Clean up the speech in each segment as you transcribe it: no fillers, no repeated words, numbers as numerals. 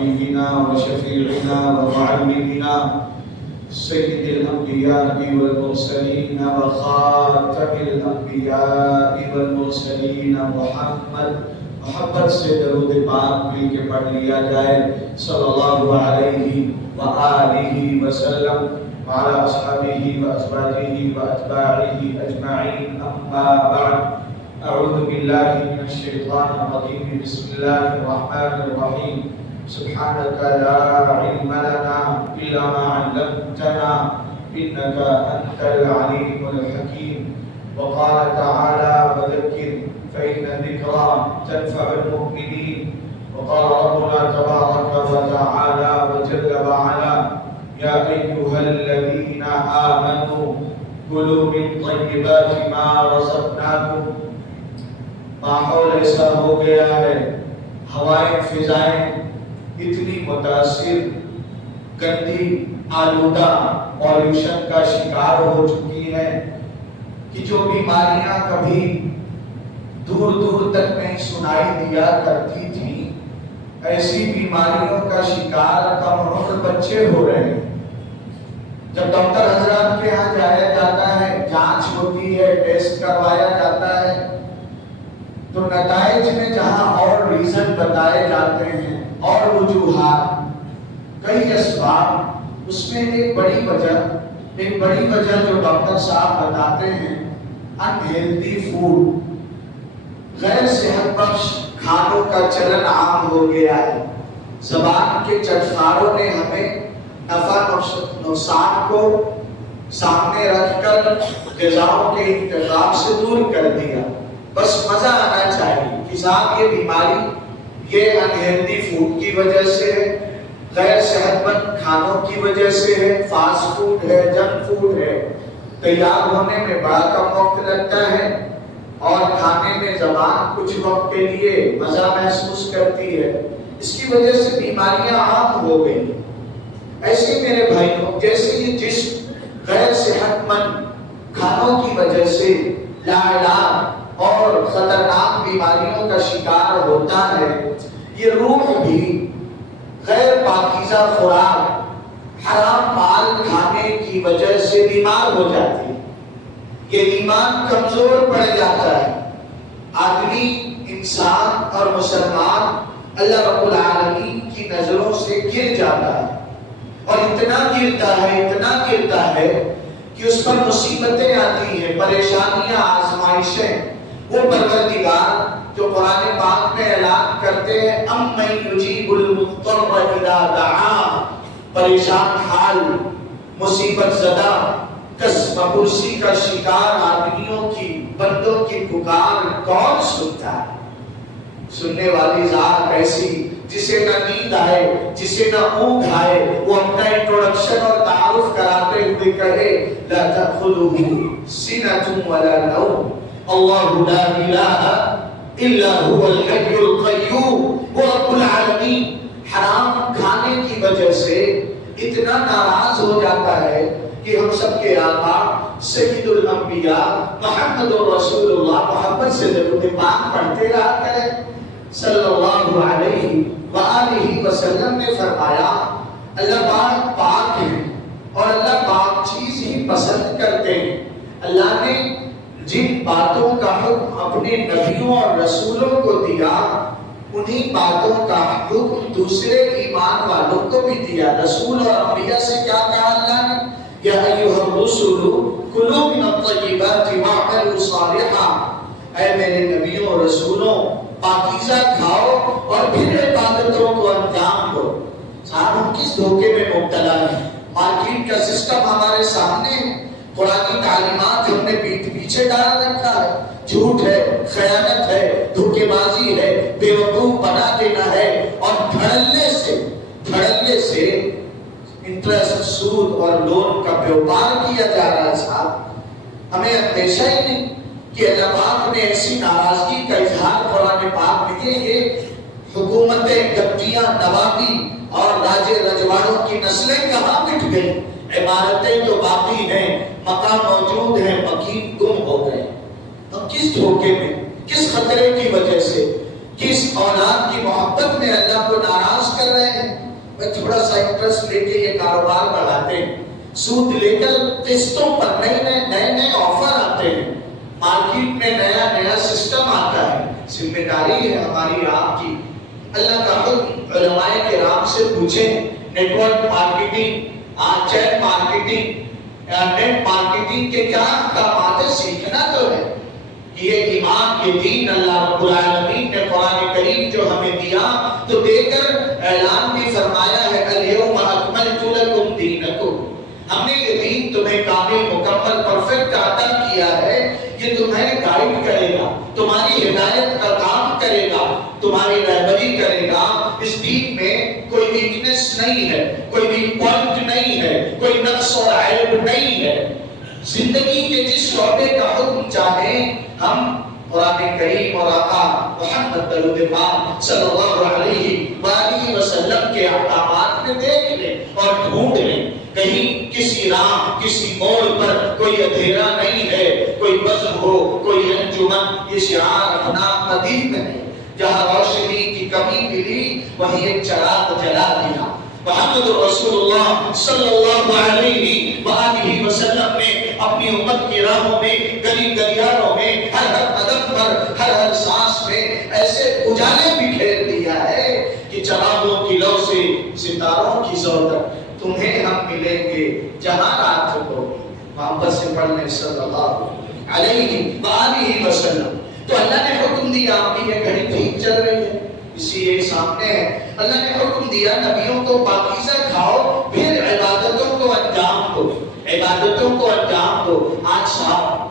وحبيبنا وشفيعنا ومعلمنا سيد الأنبياء والمرسلين وخاتم الأنبياء والمرسلين محمد سے درود پاک مل کے پڑھ لیا جائے صلی اللہ علیہ وآلہ وسلم وعلى أصحابه وأزواجه وأتباعه أجمعين أما بعد أعوذ بالله من الشيطان الرجيم بسم الله الرحمن الرحيم سبحانك لا علم لنا إلا ما علمتنا إنك أنت العليم الحكيم وقال تعالى وذكر فإن الذكرى تنفع المؤمنين وقال ربنا تبارك وتعالى وجل وعلا يا أيها الذين آمنوا كلوا من طيبات ما رزقناكم ماحول ایسا ہو گیا ہے، ہوائیں فضائیں اتنی متاثر، گندی، آلودہ، پالوشن کا شکار ہو چکی ہیں کہ جو بیماریاں کبھی دور دور تک نہیں سنائی دیا کرتی تھی، ایسی بیماریوں کا شکار کم عمر بچے ہو رہے ہیں۔ جب ڈاکٹر حضرات کے ہاں جایا جاتا ہے، جانچ ہوتی ہے، ٹیسٹ کروایا جاتا ہے، تو نتائج میں جہاں اور ریزن بتائے جاتے ہیں اور وجوہات، کئی اسباب، اس میں ایک بڑی وجہ جو ڈاکٹر صاحب بتاتے ہیں، انہیلدی فوڈ، غیر صحت بخش کھانوں کا چلن عام ہو گیا ہے۔ زبان کے چٹخاروں نے ہمیں نفع نقصان کو سامنے رکھ کر غذاؤں کے انتخاب سے دور کر دیا، بس مزہ آنا چاہیے کہ صاحب یہ بیماری یہ انہیلدی فوڈ کی وجہ سے ہے، غیر صحت مند کھانوں کی وجہ سے ہے، فاسٹ فوڈ ہے، جنک فوڈ ہے، تیار ہونے میں بڑا کم وقت لگتا ہے اور کھانے میں زبان کچھ وقت کے لیے مزہ محسوس کرتی ہے، اس کی وجہ سے بیماریاں عام ہو گئی۔ ایسے میرے بھائیوں، جیسے یہ جسم غیر صحت مند کھانوں کی وجہ سے لاعلاج اور خطرناک بیماریوں کا شکار ہوتا ہے، یہ روح بھی غیر پاکیزہ خوراک، حرام مال کھانے کی وجہ سے بیمار ہو جاتی ہے، یہ ایمان کمزور پڑ جاتا ہے، آدمی، انسان اور مسلمان اللہ رب العالمین کی نظروں سے گر جاتا ہے، اور اتنا گرتا ہے کہ اس پر مصیبتیں آتی ہیں، پریشانیاں، آزمائشیں۔ وہ پروردگار جو قرآن پاک میں اعلان کرتے ہیں اَمَّن يُجِيبُ الْمُضْطَرَّ إِذَا دَعَاهُ، پریشان حال، مصیبت زدہ، کسبہ کا شکار آدمیوں کی، بندوں کی پکار کون سنتا ہے؟ سننے والی ذات ایسی جسے نہ نیند آئے، جسے نہ اونگ آئے، وہ اپنا انٹروڈکشن اور تعارف کراتے ہوئے کہے لا تأخذه سنة ولا نوم اللہ لا الہ الا هو الحی القیوم۔ وہ رب العالمین حرام کھانے کی وجہ سے اتنا ناراض ہو جاتا ہے کہ ہم سب کے آقا سید الانبیاء محمد رسول اللہ محمد سے درود پاک پڑھتے رہا کریں صلی اللہ علیہ وآلہ وسلم نے فرمایا اللہ پاک ہیں اور اللہ پاک چیز ہی پسند کرتے ہیں۔ اللہ نے جن باتوں کا حکم اپنے نبیوں اور رسولوں کو دیا، انہی باتوں کا حکم دوسرے ایمان والوں کو بھی دیا۔ رسول اور انبیاء سے کیا کہا اللہ نے؟ یا ایھا الرسل کلوا من الطیبات واعملوا صالحا، اے میرے نبیوں اور رسولوں پاکیزہ کھاؤ اور پھر عبادتوں کو انجام دو۔ صاحب ہم کس دھوکے میں مبتلا ہیں؟ مارکیٹ کا سسٹم ہمارے سامنے ہے، قرآنی تعلیمات ہم نے پیچھے ڈال رکھا ہے، جھوٹ ہے، خیانت ہے، دھوکے بازی ہے، بے وقوف بنا دینا ہے، اور دھڑلے سے انٹرسٹ، سود اور لون کا بیوپار کیا جا رہا ہے۔ صاحب ہمیں اندیشہ ہی نہیں کہ اللہ پاک نے ایسی ناراضگی کا اظہار قرآن پاک میں کیا۔ یہ حکومتیں، گپتیاں، نوابی اور راجے رجواڑوں کی نسلیں کہاں مٹ گئی؟ عمارتیں تو باقی ہیں، مقام موجود ہیں، مکین گم ہو گئے۔ ہم کس دھوکے میں، کس خطرے کی وجہ سے کس اولاد کی محبت میں اللہ کو ناراض کر رہے ہیں؟ میں تھوڑا سا انٹرسٹ لے کے یہ کاروبار بڑھاتے ہیں، سود لے کر قسطوں پر نئے آفر آتے ہیں، مارکیٹ میں نیا سسٹم آتا ہے، ذمہ داری ہے ہماری آپ کی۔ اللہ کا حکم علماء کرام سے پوچھیں، network marketing, chat marketing, net marketing کے کیا احکامات ہیں، سیکھنا تو ہے۔ یہ ایمان یہ دین اللہ رب العالمین نے قرآن کریم جو ہمیں دیا تو دے کر اعلان بھی فرمایا ہے، الیوم اکملت لکم دینکم، ہم نے یہ دین تمہیں کامل مکمل پرفیکٹ عطا کیا ہے، یہ تمہیں گائیڈ کرے گا، تمہاری ہدایت کا کام کرے گا، تمہاری رہبری کرے گا۔ اس دین میں کوئی ویکنس نہیں ہے، کوئی ویک پوائنٹ نہیں ہے، کوئی نقص اور عیب نہیں ہے۔ زندگی کے جس شعبے کا حکم چاہیں ہم قرآن کریم اور آقا محمد درود پاک صلی اللہ علیہ وآلہ وسلم کے احکامات میں دیکھ لیں اور ڈھونڈ لیں، کہیں کسی راہ کسی موڑ پر کوئی اندھیرا نہیں ہے، کوئی بزم ہو، کوئی انجمن، یہ شعار اپنا مدین میں نہیں، جہاں روشنی کی کمی ملی وہیں ایک چراغ جلا دیا۔ محمد رسول اللہ صلی اللہ علیہ وآلہ وسلم نے اپنی امت کی راہوں میں، گلی گلیاروں میں، ہر قدم پر، ہر سانس میں ایسے اجالے بکھیر دیا ہے کہ چراغوں کی لو سے ستاروں کی زودت تمہیں ہم ملیں گے جہاں رات ہوگی۔ محبت سے پڑھنے صلی اللہ علیہ وآلہ وسلم۔ تو اللہ نے حکم دیا، آپ کی یہ گھڑی ٹھیک چل رہی ہے، اسی ایک سامنے ہے، اللہ نے حکم دیا نبیوں کو پاکیزہ کھاؤ، پھر عبادتوں کو انجام دو، عبادتوں کو انجام دو۔ آج صاحب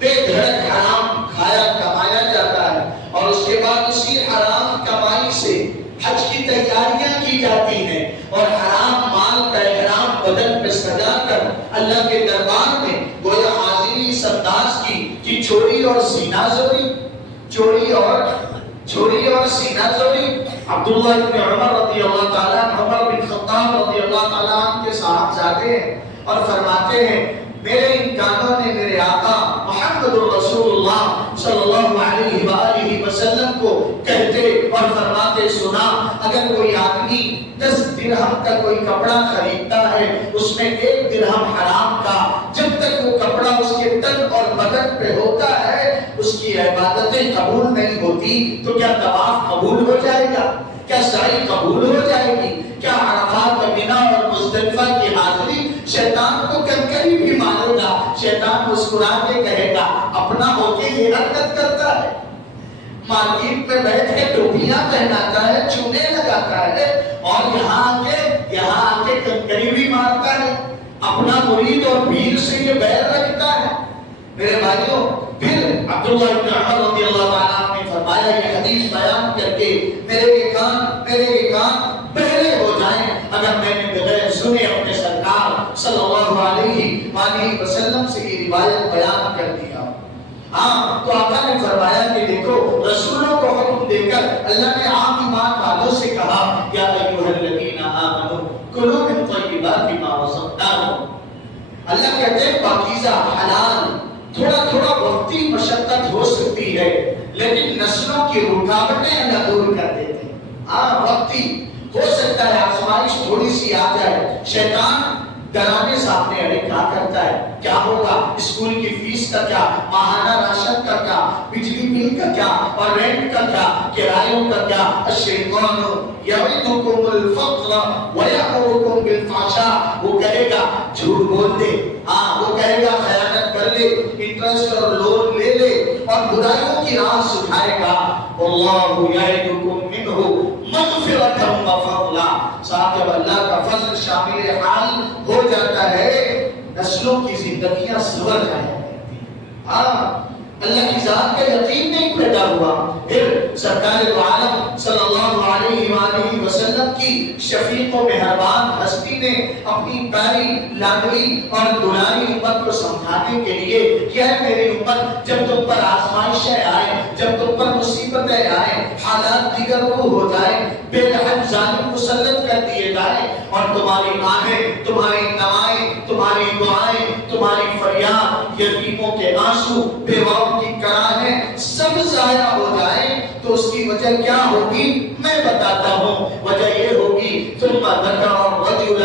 بے دھڑک حرام کھایا کمایا جاتا ہے اور اس کے بعد اسی حرام کمائی سے حج کی تیاریاں کی جاتی ہیں اور حرام مال کا احرام بدن پہ سجا کر اللہ کے دربار میں گویا حاضری اس انداز کی کہ چوری اور سینہ زوری، چوری اور سینہ زوری۔ عبداللہ بن عمر رضی اللہ تعالیٰ عنہ، عمر بن خطاب رضی اللہ تعالیٰ عنہ کے صاحب جاتے ہیں اور فرماتے ہیں میرے ان کانوں نے میرے آقا محمد رسول اللہ صلی اللہ علیہ وآلہ وسلم کو کہتے اور فرماتے سنا، اگر کوئی آدمی 10 درہم کا کوئی کپڑا خریدتا ہے، اس میں 1 درہم حرام کا، جب تک وہ کپڑا اس کے تن اور بدن پہ ہوتا ہے اس کی عبادتیں قبول نہیں ہوتی۔ تو کیا طواف قبول ہو جائے گا؟ کیا سعی قبول ہو جائے گی؟ کیا عرفات مینا اور مزدلفہ کی حاضری شیطان کو کنکری بھی مارے گا؟ شیطان مسکرا کے کہے گا اپنا ہو کے یہ حرکت کرتا ہے، مارکیٹ میں بیٹھ کے ٹوپیاں پہناتا ہے، چونے لگاتا ہے اور یہاں آ کے کنکری بھی مارتا ہے، اپنا مرید اور پیر سے یہ بیر رکھتا ہے۔ میرے بھائیوں، پھر عبداللہ بن عمر رضی اللہ تعالیٰ عنہ نے فرمایا یہ حدیث بیان کر کے میرے یہ کان بہرے ہو جائیں اگر میں نے بغیر سنے اپنے سرکار صلی اللہ علیہ وآلہ وسلم سے یہ روایت بیان کر دیا۔ ہاں، تو آقا نے فرمایا کہ دیکھو رسولوں کو حکم دے کر اللہ نے عام ایمان والوں سے کہا یا ایھا الذین آمنوا کلوا من طیبات ما رزقناکم۔ اللہ کہتے ہیں پاکیزہ حلال، تھوڑا وقتی مشقت ہو سکتی ہے لیکن نسلوں کی رکاوٹیں اللہ دور کر دیتے ہیں۔ ہاں، وقتی ہو سکتا ہے آزمائش تھوڑی سی آ جائے، شیطان ڈرانے سامنے ارے کیا کرتا ہے، کیا ہوگا، اسکول کی فیس کا کیا، ماہانہ راشن کا کیا، بجلی بل کا کیا اور رینٹ کا کیا، کرایوں کا کیا۔ الشیطان یعدکم الفقر ویأمرکم بالفحشاء، وہ کہے گا جھوٹ بول دے، ہاں وہ کہے گا خیانت کر لے، انٹرسٹ اور لون لے لے اور برائیوں کی راہ سکھائے گا۔ واللہ یعدکم منہ مغفرۃ وفضلا۔ صاحب جب اللہ کا فضل شامل حال ہو جاتا ہے نسلوں کی زندگیاں سنور جائیں گی۔ ہاں، اللہ کی ذات کا یقین نہیں پیدا ہوا۔ پھر سرکار دو عالم صلی اللہ علیہ وآلہ وسلم کی شفیق و مہربان ہستی نے اپنی پیاری لاڈلی اور دلاری امت کو سمجھانے کے لیے کہ اے میری امت، جب تم پر آزمائشیں آئیں، جب تم پر مصیبتیں آئیں، حالات دیگر رو ہو جائیں، بے لحاظ ظالم مسلط کر دیے جائیں اور تمہاری آہیں، تمہاری نوائیں، تمہاری دعائیں، تمہاری فریاد، یتیموں کے آنسو، بیواؤں کی کراہیں سب ضائع ہو جائیں، تو تو اس کی وجہ کیا ہوگی میں بتاتا ہوں. وجہ یہ ہوگی ثم ذکر الرجل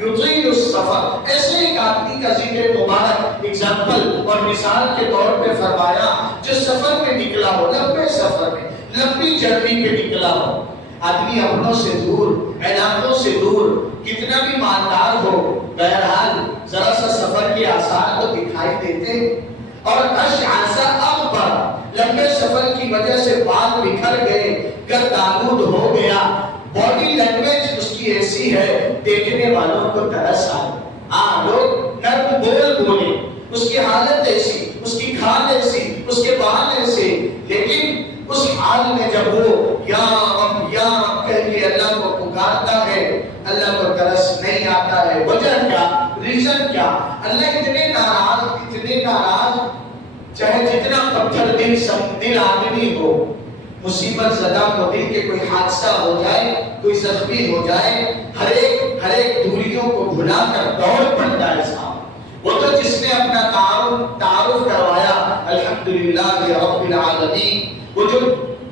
یطیل السفر. ایسے ایک آدمی کا ذکر مبارک ایگزامپل اور مثال کے طور پہ فرمایا جو سفر میں نکلا ہو, لمبے سفر میں, لمبی جرنی پہ نکلا ہو. آدمی اپنوں سے دور, علاقوں سے دور, کتنا بھی مالدار ہو, بہرحال ذرا سا سفر کے آثار تو دکھائی دیتے. اور اشعث اغبر, لمبے سفر کی وجہ سے بال بکھر گئے, گردآلود ہو گیا. باڈی لینگویج اس کی ایسی ہے دیکھنے والوں کو ترس آئے. ہاں لوگ نرم بول بولے, اس کی حالت ایسی, اس کی کھال ایسی, اس کے بال ایسے, لیکن اس حال میں جب وہ یا رب کہہ کے اللہ کو پکارتا ہے, اللہ کو ترس نہیں آتا ہے. وجہ کیا, ریزن کیا؟ اللہ اتنے ناراض, چاہے جتنا پتھر دل آدمی ہو, مصیبت زدہ کو دل کے کوئی حادثہ ہو جائے, کوئی زخمی ہو جائے, ہر ایک دوریوں کو بھلا کر دوڑ پڑتا ہے صاحب. وہ تو جس نے اپنا تعارف کروایا الحمدللہ رب العالمین, وہ جو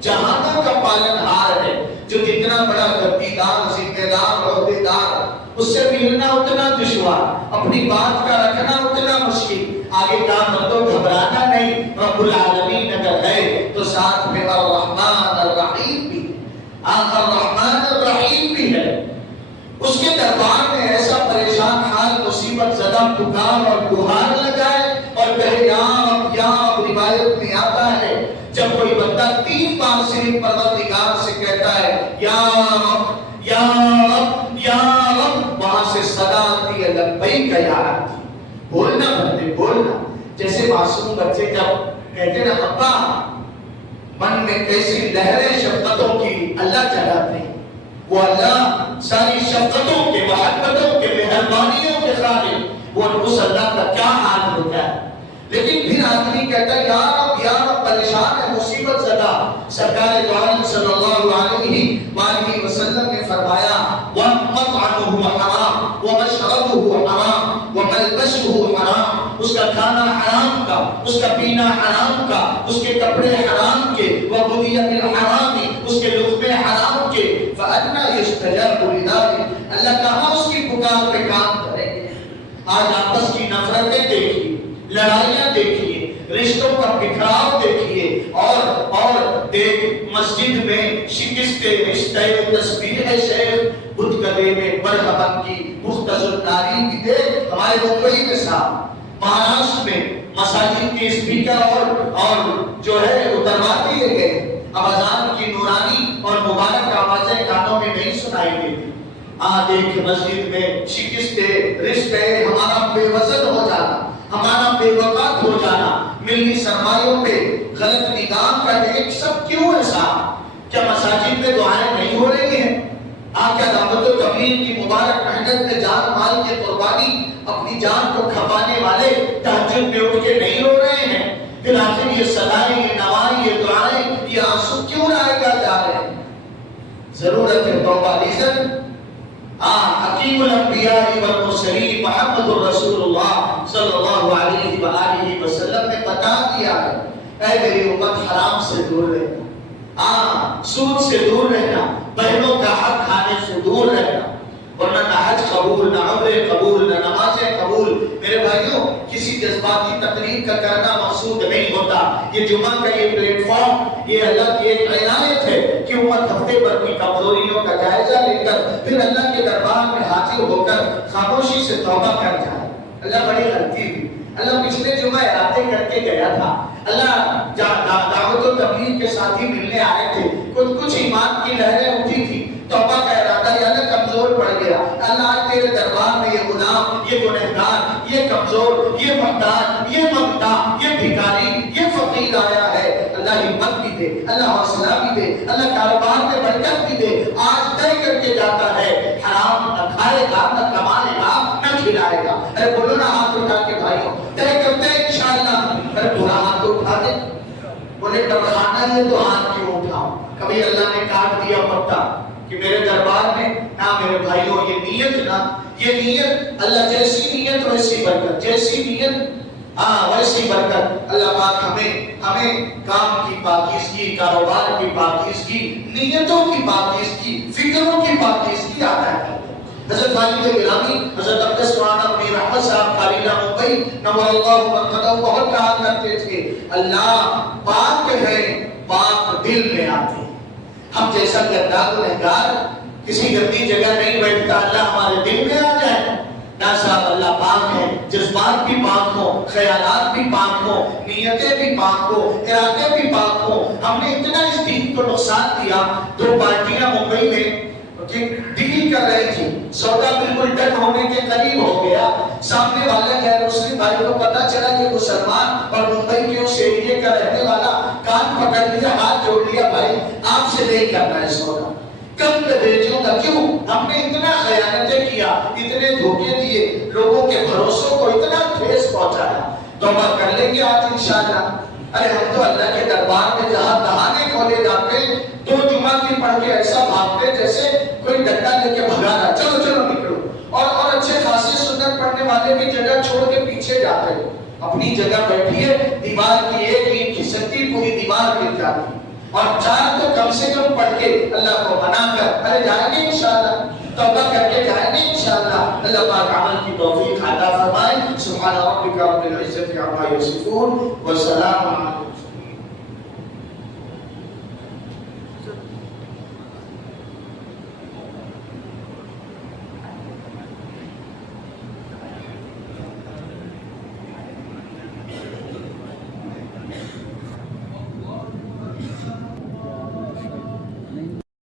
جہانوں کا پالنہار ہے, جو جتنا بڑا گدیدار, ذمہ دار, عہدیدار, اس سے ملنا اتنا دشوار, اپنی بات کا رکھنا اتنا مشکل. آگے کام تو گھبرانا نہیں, رب العالمین اگر ہے تو ساتھ میں الرحمن الرحیم بھی, الرحمن الرحیم بھی ہے. اس کے دربار میں ایسا پریشان حال, مصیبت زدہ پکار اور گہار لگائے اور کہے یا رب. روایت میں آتا ہے جب کوئی بندہ 3 بار صرف پروردگار سے کہتا ہے یا رب یا رب یا رب, وہاں سے صدا آتی ہے لبیک یا رب. بولنا بندے بولنا, جیسے معصوم بچے جب کہتے نا ابا, من میں کیسی لہریں شفقتوں کی اللہ چلاتے ہیں. وہ اللہ ساری شفقتوں کے, محبتوں کے, مہربانیوں کے خالق, وہ اس اللہ کا کیا حال ہوتا ہے. لیکن پھر آدمی کہتا ہے یا رب پریشان ہے, مصیبت زدہ. سرکار دو عالم صلی اللہ علیہ وآلہ وسلم نے فرمایا وَمَطْعَمُهُ حَرَامٌ وَمَشْرَبُهُ حَرَامٌ وَمَلْبَسُهُ حَرَامٌ. اس کا کھانا حرام کا, اس کا پینا حرام کا, اس کے کپڑے حرام کے, وَغُذِيَ بِالْحَرَامِ, اس کے لقمے حرام کے. فَأَنَّىٰ يُسْتَجَابُ لِذَٰلِكَ, اللہ کہاں اس کی پکار پہ کام کریں گے. آج آپس کی نفرتیں دیکھیے, لڑائیاں دیکھیے, رشتوں پر بکھراؤ دیکھیے, اور دیکھ مسجد میں شکست رشتے, تسبیح شیخ, بدھ گدے میں برہمن کی مختصر ناری بھی دیکھ. ہمارے ممبئی میں صاحب, مہاراشٹر میں مساجد کے اسپیکر اور جو ہے اتروا دیے گئے. اب اذان کی نورانی اور مبارک آوازیں کانوں میں نہیں سنائی دیتی. دیکھ مسجد میں شکست رشتے, ہمارا بے وزن ہو جانا, ہمارا بے وقت ہو جانا, ملی سرمایوں پہ غلط نگاہ کا ایک سب کیوں ہے صاحب؟ کیا مساجد میں دعائیں نہیں ہو رہی ہیں؟ کیا دعوت و تبلیغ کی مبارک محنت میں جان مال کی قربانی, اپنی جان کو کھپانے والے تہجد میں اٹھ کے نہیں رو رہے ہیں؟ پھر آخر یہ صدائیں, یہ نوائیں, یہ دعائیں, یہ آنسو کیوں لائے جا رہے ہیں؟ ضرورت ہے توبہ. ریزن حکیم الانبیاء والمرسلین محمد الرسول اللہ صلی اللہ علیہ وآلہ وسلم نے بتا دیا ہے, اے میری امت حرام سے دور رہنا, سود سے دور رہنا, بہنوں کا حق کھانے سے دور رہنا, ورنہ نہ حج قبول, نہ عمرے قبول, نہ نمازیں قبول. میرے بھائیوں, کسی جذباتی تقریب کا کرنا مقصود نہیں ہوتا. یہ جمعہ کا یہ پلیٹ فارم, یہ اللہ کی ایک عنایت ہے کہ امت ہفتے پر کی کمزوریوں کا جائزہ لے کر پھر اللہ کے دربار میں حاضر ہو کر خاموشی سے توبہ کر جائے. اللہ بڑی غلطی ہوئی. اللہ پچھلے جمعہ ارادے کر کے گیا تھا, اللہ دعوت و تبلیغ کے ساتھی ملنے آئے تھے, کچھ ایمان کی لہریں اٹھی تھی, توبہ کا ارادہ یا اللہ کمزور پڑ گیا. اللہ آج تیرے دربار میں یہ غلام, یہ گنہگار, یہ کمزور, یہ محتاج, یہ ممتا, یہ بھکاری, یہ فقیر آیا ہے. اللہ ہمت بھی دے, اللہ حوصلہ بھی دے, اللہ کاروبار میں برکت بھی دے. آج طے کر کے جاتا ہے, حرام نہ کھائے گا, نہ کمائے گا, نہ کھلائے گا. ارے بولو نا ہاتھ اٹھا کے بھائیوں, طے کرتے ہیں انشاءاللہ. ارے پورا ہاتھ تو اٹھا دے, بولے ٹرخانا ہے تو ہاتھ کیوں اٹھاؤں؟ کبھی اللہ نے کاٹ دیا پتا کہ میرے دربار میں نہ. میرے بھائیوں, یہ نیت نا, یہ نیت اللہ جیسی نیت ویسی برکت, جیسی نیت ہاں ویسی برکت اللہ پاک ہمیں کام کی پاکیزگی، کاروبار کی پاکیزگی، نیتوں کی پاکیزگی، فکروں کی پاکیزگی عطا کرے۔ حضرت والد گرامی حضرت اقدس مولانا امیر احمد صاحب قالیلہ ممبئی نور اللہ مرقدہ بہت کہا کرتے تھے اللہ پاک ہے، پاک دل میں آتے۔ ہم جیسا گردار گنہگار کسی گندی جگہ نہیں بیٹھتا، اللہ ہمارے دل میں آ جائے نا صاحب، اللہ پاک ہے، جذبات بھی پاک ہو، خیالات بھی پاک ہو، نیتیں بھی پاک ہو، ارادے بھی پاک ہو۔ ہم نے اتنا اس دین کو نقصان دیا، دو پارٹیاں ممبئی میں ڈیل کر رہی تھی، سودا بالکل ڈن ہونے کے قریب ہو گیا، سامنے والے غیر مسلم بھائی کو پتا چلا کہ مسلمان اور ممبئی کے اس ایریے کا رہنے والا کان پکڑ لیا، ہاتھ جوڑ لیا، بھائی آپ سے نہیں کرنا ہے سودا، کم پہ بھیجوں گا۔ کیوں؟ ہم نے اتنا خیانتیں کیا، اتنے دھوکے دیے، لوگوں کے بھروسوں کو اتنا ٹھیس پہنچایا۔ توبہ کر لیں گے آج انشاءاللہ۔ ارے ہم تو اللہ کے دربار میں جہاں دہانے کھولے جاتے، دو جمعہ کی پڑھ کے ایسا بھاگتے جیسے کوئی ڈنڈا لے کے بھگا رہا، چلو چلو نکلو، اور اچھے خاصے سنت پڑھنے والے بھی جگہ چھوڑ کے پیچھے جاتے، اپنی جگہ بیٹھیے، دیوار کی ایک اینٹ کھسکتی پوری دیوار گر جاتی، اور چار تو کم سے کم پڑھ کے اللہ کو منا کر ارے جائیں گے انشاءاللہ، توبہ کر کے جائیں گے انشاءاللہ۔ اللہ پاک عمل کی توفیق عطا فرمائے۔ سبحان ربک رب العزت عما یصفون وسلام علی